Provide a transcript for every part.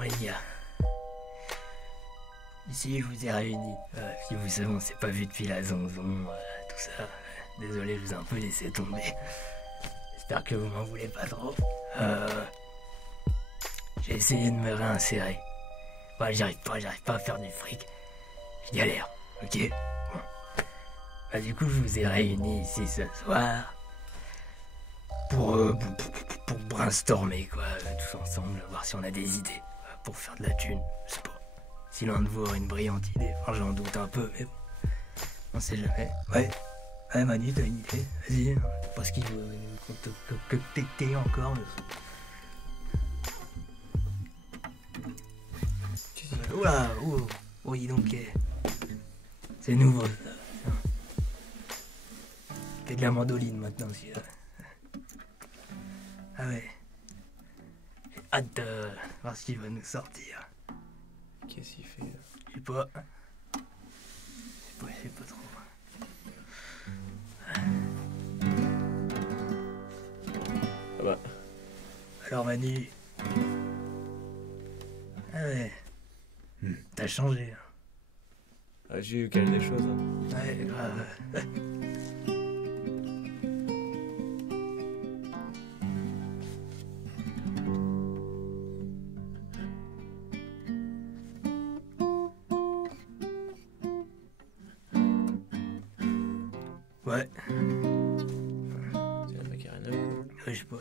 Ouais, les gars. Ici, je vous ai réunis. Si vous savez, on s'est pas vu depuis la zonzon, tout ça. Désolé, je vous ai un peu laissé tomber. J'espère que vous m'en voulez pas trop. J'ai essayé de me réinsérer. Ouais, j'arrive pas à faire du fric. Je galère, ok? Bon. Bah, du coup, je vous ai réunis ici ce soir. Pour brainstormer, quoi, tous ensemble, voir si on a des idées. Pour faire de la thune, je sais pas. Si l'un de vous aurait une brillante idée, enfin j'en doute un peu, mais bon, on sait jamais. Ouais, Manu, t'as une idée? Vas-y, parce qu'il veut que t'es encore. Oula, oh, dis donc, c'est nouveau ça. Fait de la mandoline maintenant aussi. Ah ouais. J'ai hâte de voir ce qu'il va nous sortir. Qu'est-ce qu'il fait là? Je sais pas. Je sais pas trop. Ah bah. Alors Manu. Ah ouais. T'as changé. Ah, j'ai eu calme des choses. Hein. Ouais, grave. Ouais. C'est la macarena ou quoi? Ouais, je sais pas.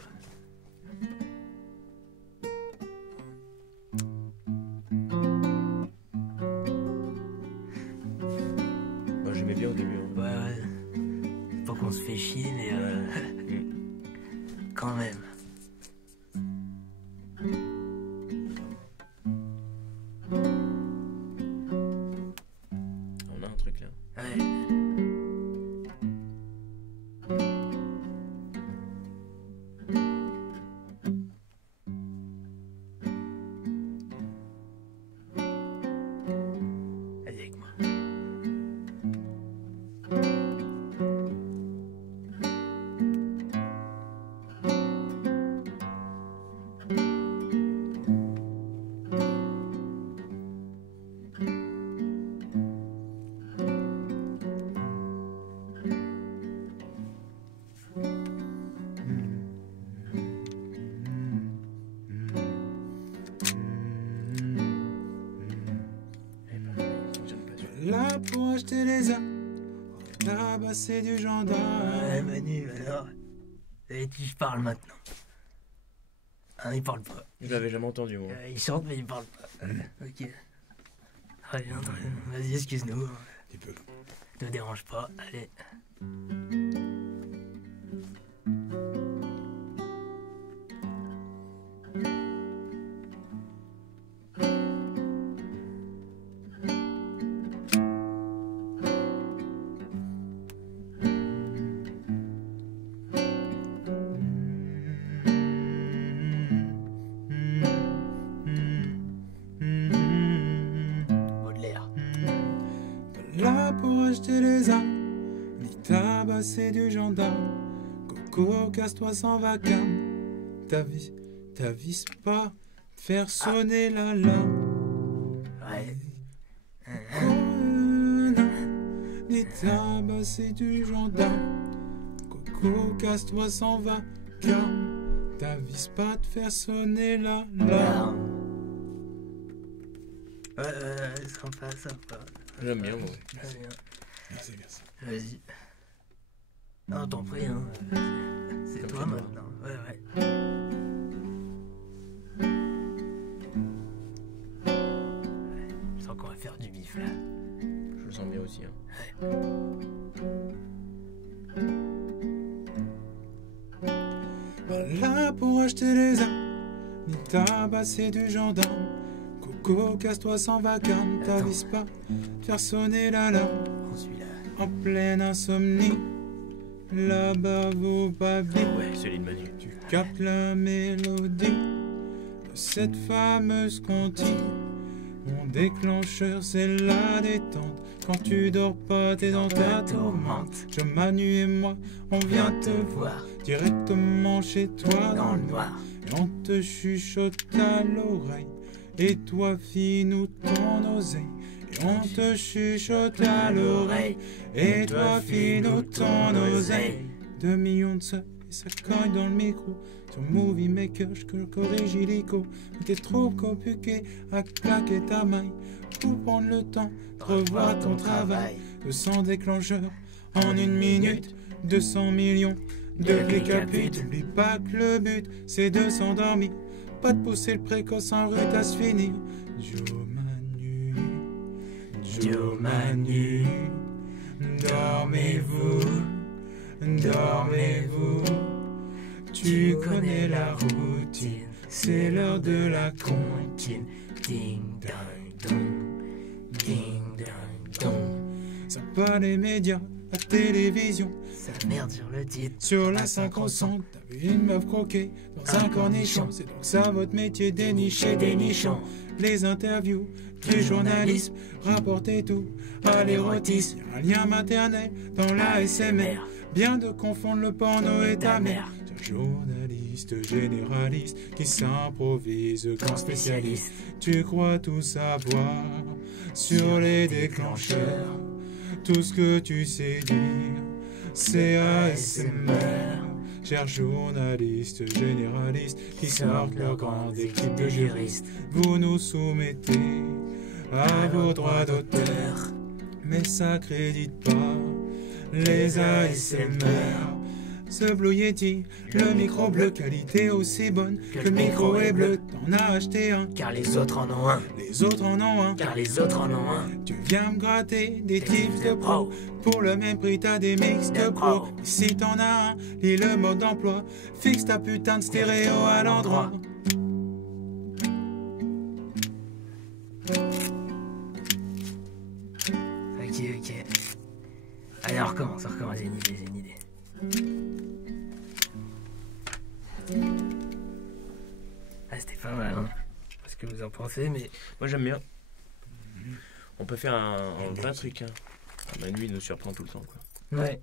Moi j'aimais bien au début. Hein. Ouais. Pas qu'on se fait chier, mais quand même. On a un truc là. Ouais. Avec moi. Là pour acheter les armes, là-bas c'est du gendarme. Ouais, Manu, alors. Et qui je parle maintenant? Ah, il parle pas. Je l'avais jamais entendu moi. Il chante, mais il parle pas. Ok. Très bien, très bien. Vas-y, excuse-nous. Tu peux. Ne dérange pas, allez. Baudelaire. Là pour acheter les armes, ni tabasser du gendarme. Coco, casse-toi sans vacarme. T'avises pas de faire sonner l'alarme. Ouais. Ni tabasser du gendarme. Coco, casse-toi sans vacarme. T'avises pas de faire sonner l'alarme. Sympa, sympa. J'aime bien moi. Très bien. Merci, merci. Vas-y. Non, t'en prie, hein. C'est Comme toi chez moi. maintenant. Ouais. Je sens qu'on va faire du bif là. Je le sens bien aussi. Hein. Là pour acheter les armes, ni tabasser du gendarme. Coco, casse-toi sans vacarme. T'avises pas de faire sonner l'alarme. On suit là. En pleine insomnie, là-bas vaut pas bien. Ouais, Céline Manu. Tu captes la mélodie de cette fameuse comptine. Mon déclencheur, c'est la détente. Quand tu dors pas, t'es dans ta tourmente. Je, Manu et moi, on vient te voir directement chez toi Dans le noir. Et on te chuchote à l'oreille. Et toi, fille-nous ton oseille. Et on te chuchote à l'oreille. Et toi, fille-nous ton oseille. 2 millions de subs et ça cogne dans le micro. Sur Movie Maker, je corrige illico. T'es trop compliqué à claquer ta maille. Pour prendre le temps de revoir ton travail. 200 déclencheurs en 1 minute. 200 millions de clics à pute. N'oublie pas que le but c'est de s'endormir. Pas de pousser le précoce en route à se finir. Joe Manu, dormez-vous, dormez-vous. Tu connais la routine, c'est l'heure de la comptine. Ding dang dong, ding dang dong. Ça pas les médias, la télévision. Ça merde sur le titre. Sur la 500, t'as vu une meuf croquer dans un cornichon. C'est donc ça votre métier, dénicher des nichons. Les interviews, du journalisme, rapporter tout à l'érotisme. Un lien maternel dans la SMR. Bien de confondre le porno et ta mère. C'est un journaliste généraliste qui s'improvise grand spécialiste. Tu crois tout savoir sur les déclencheurs. Tout ce que tu sais dire, c'est ASMR. Chers journalistes généralistes qui sortent leur grande équipe de juristes, vous nous soumettez à vos droits d'auteur, mais ça crédite pas les ASMR. Ce Blue Yeti, le micro bleu, qualité aussi bonne que le micro est bleu. T'en as acheté un, car les autres en ont un. Les autres en ont un, car les autres en ont un. Tu viens me gratter des tips de pro. Pour le même prix t'as des mix de pro. Et si t'en as un, lis le mode d'emploi. Fixe ta putain de stéréo à l'endroit. Ok. Allez, on recommence, j'ai une idée. Ah, c'était pas mal, hein. Je sais pas ce que vous en pensez, mais... Moi j'aime bien. On peut faire un vrai truc, hein. Manu il nous surprend tout le temps, quoi. Ouais.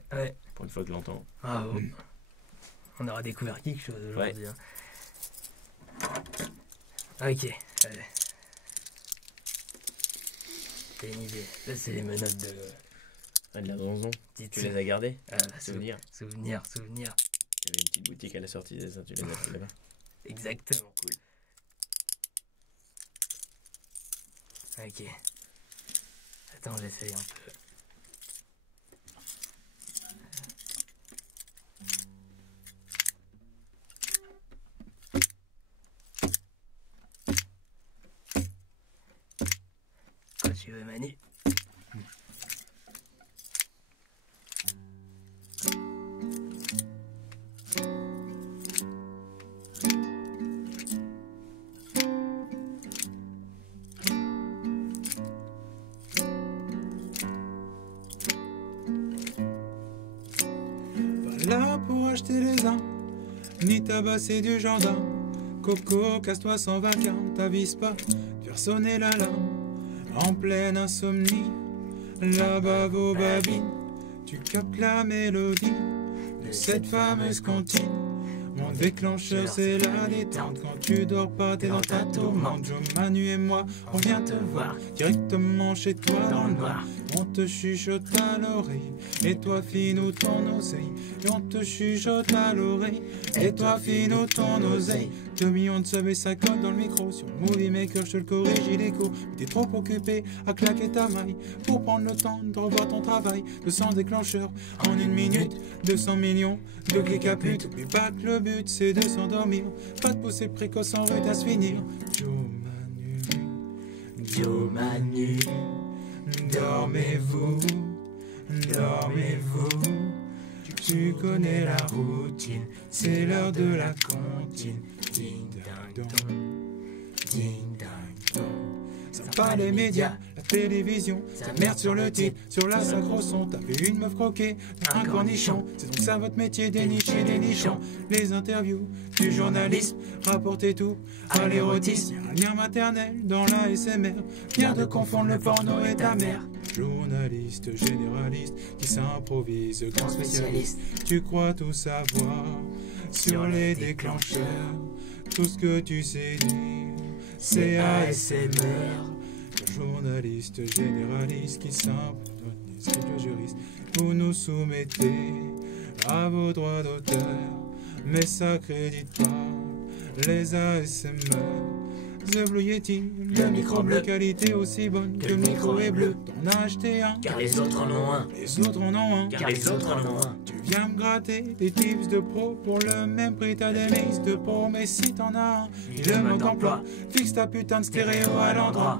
Pour une fois que je l'entends. Ah, bon. On aura découvert quelque chose aujourd'hui. Ouais. Hein. Ok, allez. J'ai une idée. Là, c'est les menottes de... Ah, de la donzon. Tu les as gardées? Souvenir. Il y avait une petite boutique à la sortie des tu les as mis là-bas. Exactement. Cool. Ok. Attends, j'essaye un peu. Quand tu veux, Manu. Là pour acheter les uns, ni tabasser du gendarme. Coco, casse-toi sans vacarme, t'avises pas, faire sonner l'alarme. En pleine insomnie, là-bas vos babines, tu captes la mélodie de cette fameuse comptine. Mon déclencheur c'est la détente, quand tu dors pas t'es dans ta tourmente. Joe Manu et moi on vient te voir directement chez toi dans le noir. On te chuchote à l'oreille, et toi fille-nous ton oseille. Et on te chuchote à l'oreille, et toi fille-nous ton oseille. 2 millions de subs et ça colle dans le micro. Sur Movie Maker je te le corrige illico. Mais t'es trop occupé à claquer ta maille pour prendre le temps de revoir ton travail. 200 déclencheurs en 1 minute, 200 millions de clics à pute. Oublie pas que le but c'est de s'endormir. Pas de pousser précoce en route à se finir. Joe Manu, dormez-vous, dormez-vous. Tu connais la routine, c'est l'heure de la comptine. Ding dang dong, ding dang dong. Ça pas les médias, la télévision, ça merde sur le titre, sur la sacro-son. T'as vu une meuf croquer dans un cornichon. C'est donc ça votre métier, dénicher des nichons. Les interviews, du journalisme, rapporter tout à l'érotisme. Un lien maternel dans la SMR. Bien de confondre le porno et ta mère. Journaliste généraliste qui s'improvise grand spécialiste. Tu crois tout savoir sur les déclencheurs. Tout ce que tu sais dire, c'est ASMR. Journaliste généraliste qui s'improvise, juriste, vous nous soumettez à vos droits d'auteur, mais ça crédite pas les ASMR. The Blue Yeti, le micro bleu, qualité aussi bonne que le micro est bleu. T'en as acheté un, car les autres en ont un. Les autres en ont un, car les autres en ont un. Tu viens me gratter des tips de pro pour le même prix, t'as des mix de pro, mais si t'en as un, et le mode d'emploi, fixe ta putain de stéréo à l'endroit.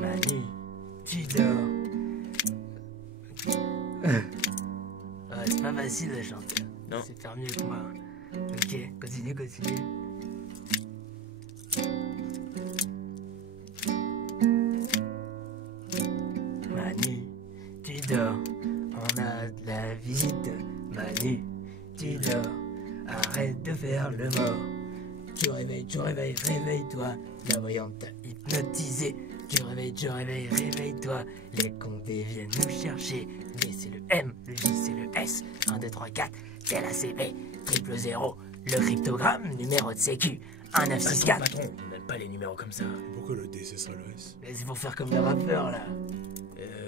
Manu, tu dors. C'est pas facile de chanter. Non. C'est faire mieux que moi. Ok, continue. Manu, tu dors. On a de la visite. Manu, tu dors. Arrête de faire le mort. Tu réveilles, réveille-toi. La voyante t'a hypnotisé. Tu réveilles, réveille-toi. Les condés viennent nous chercher. Le D c'est le M, le J c'est le S. 1, 2, 3, 4, c'est la CB. 000, le cryptogramme, numéro de sécu. 1, 9, 6, 4. Patron, on n'aime pas les numéros comme ça. Pourquoi le D, ce serait le S? Mais c'est pour faire comme les rappeurs là.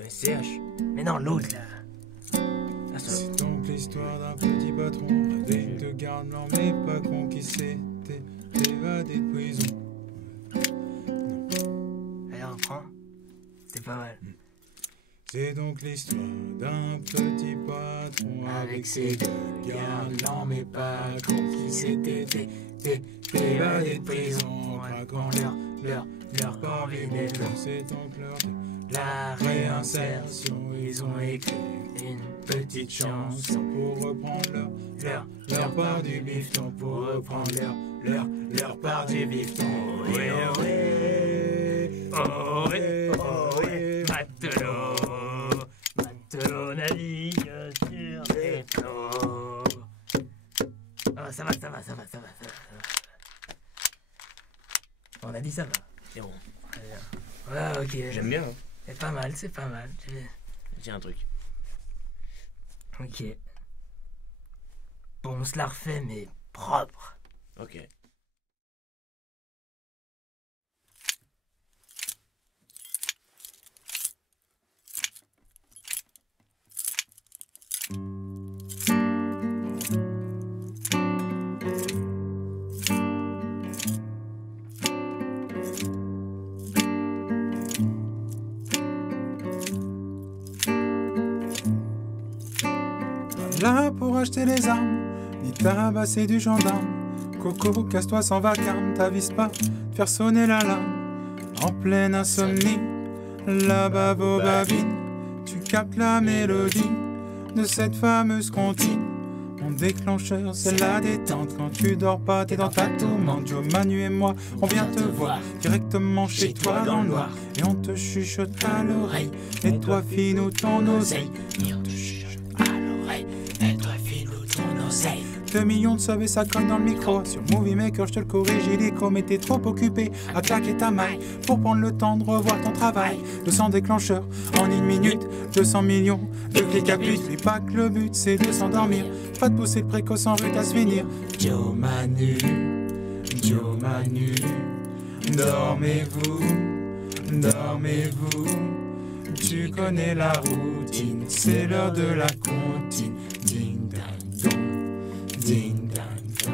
CH. Mais non, l'autre là. Ah, ça. C'est donc l'histoire d'un petit patron avec de garde blanc mais pas con qui s'était évadé de prison. Allez, on reprend. C'est pas mal. C'est donc l'histoire d'un petit patron avec ses deux gardes blancs mais pas con qui s'était évadé de prison en craquant leur combinaison. C'est donc l'heure de la réinsertion. Ils ont écrit une petite chanson pour reprendre leur part du bifton, pour reprendre leur part du bifton. Ohé, ohé, ohé, ohé, matelot navigue sur des flots. Oh, ça va. On a dit ça va. C'est bon. Très bien. Ouais, ok. J'aime bien. Hein. C'est pas mal. J'ai un truc. Ok. Bon, on se la refait, mais propre. Ok. Là pour acheter les armes, ni tabasser du gendarme. Coco, casse-toi sans vacarme, t'avises pas de faire sonner l'alarme. En pleine insomnie, la bave babine, tu captes la mélodie de cette fameuse comptine. Mon déclencheur, c'est la détente. Quand tu dors pas, t'es dans ta tourmente. Joe, Manu et moi, on vient te voir directement chez toi dans le noir. Et on te chuchote à l'oreille, et toi file-nous ton oseille. Et on te chuchote à l'oreille, et toi file-nous ton oseille. 2 millions de subs et ça colle dans le micro. Sur Movie Maker, je te le corrige illico, mais t'es trop occupé à claquer ta maille pour prendre le temps de revoir ton travail. 200 déclencheurs en 1 minute, 200 millions de clics à but. N'oublie pas que le but c'est de s'endormir, pas de pousser de précoce en rue à se finir. Joe Manu, dormez-vous, tu connais la routine, c'est l'heure de la comptine. Ding dang dong, ding dang dong.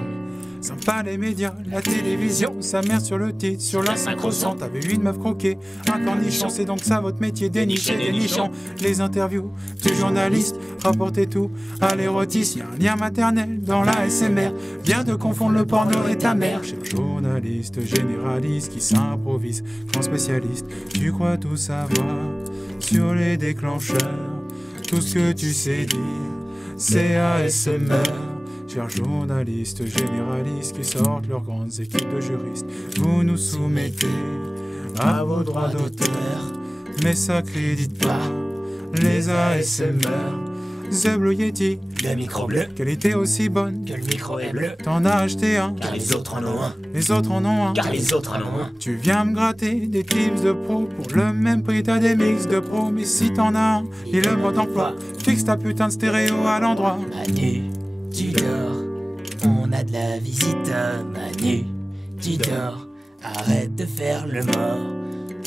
Sympa les médias, la télévision, sa mère sur le titre, sur la synchro son. T'avais une meuf croquée, un cornichon, c'est donc ça votre métier, dénicher des nichons. Les interviews de journalistes, rapportez tout à l'érotisme. Y'a un lien maternel dans la SMR, bien de confondre le porno et ta mère. Cher journaliste, généraliste qui s'improvise, grand spécialiste, tu crois tout savoir sur les déclencheurs. Tout ce que tu sais dire, c'est ASMR. Chers journalistes, généralistes qui sortent leurs grandes équipes de juristes, vous nous soumettez à vos droits d'auteur, mais ça crédite pas les ASMR. The Blue Yeti, Le micro bleu, quelle était aussi bonne. que le micro est bleu. T'en as acheté un, Car les autres en ont un, les autres en ont un. car les autres en ont un. Tu viens me gratter des tips de pro. Pour le même prix t'as des mix de pro. Mais si t'en as un, il le mode emploi. Fixe ta putain de stéréo à l'endroit. Manu, tu dors, on a de la visite. Manu, tu dors, arrête de faire le mort.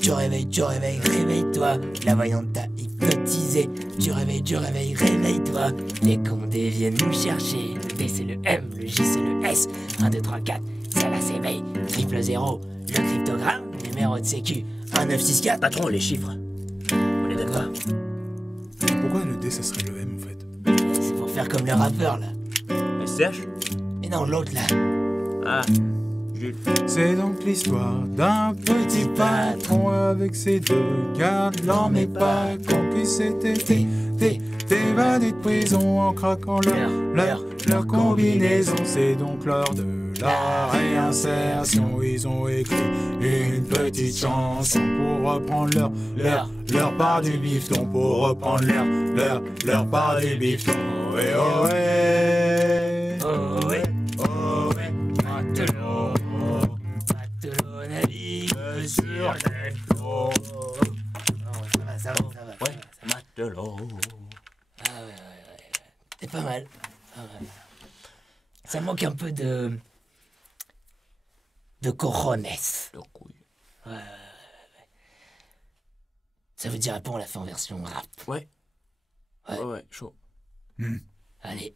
Tu réveilles, réveille-toi. La voyante t'a hypnotisé. Tu réveilles, réveille-toi. Les condés viennent nous chercher. Le D c'est le M, le J c'est le S. 1, 2, 3, 4, ça la s'éveille. Triple 0, le cryptogramme, numéro de sécu. 1, 9, 6, 4. Patron, les chiffres. On est d'accord? Pourquoi le D ça serait le M en fait? C'est pour faire comme le rappeur là. SCH? Mais non, l'autre là. Ah, Jules. C'est donc l'histoire d'un petit patron avec ses deux gardes. Non mais pas con qui s'était évadé de prison en craquant leur combinaison. C'est donc l'heure de la réinsertion. Ils ont écrit une petite chanson pour reprendre leur part du bifton. Pour reprendre leur part du bifton. Ouais, oh ouais. Oh ouais, matelot, matelot navigue sur les flots. Ça va. Ouais, matelot. Ah ouais. C'est pas mal. Ah ouais. Ça manque un peu de cojones. Le couille. Ouais. Ça vous dirait pas on l'a fait en version rap? Ouais, chaud. Allez,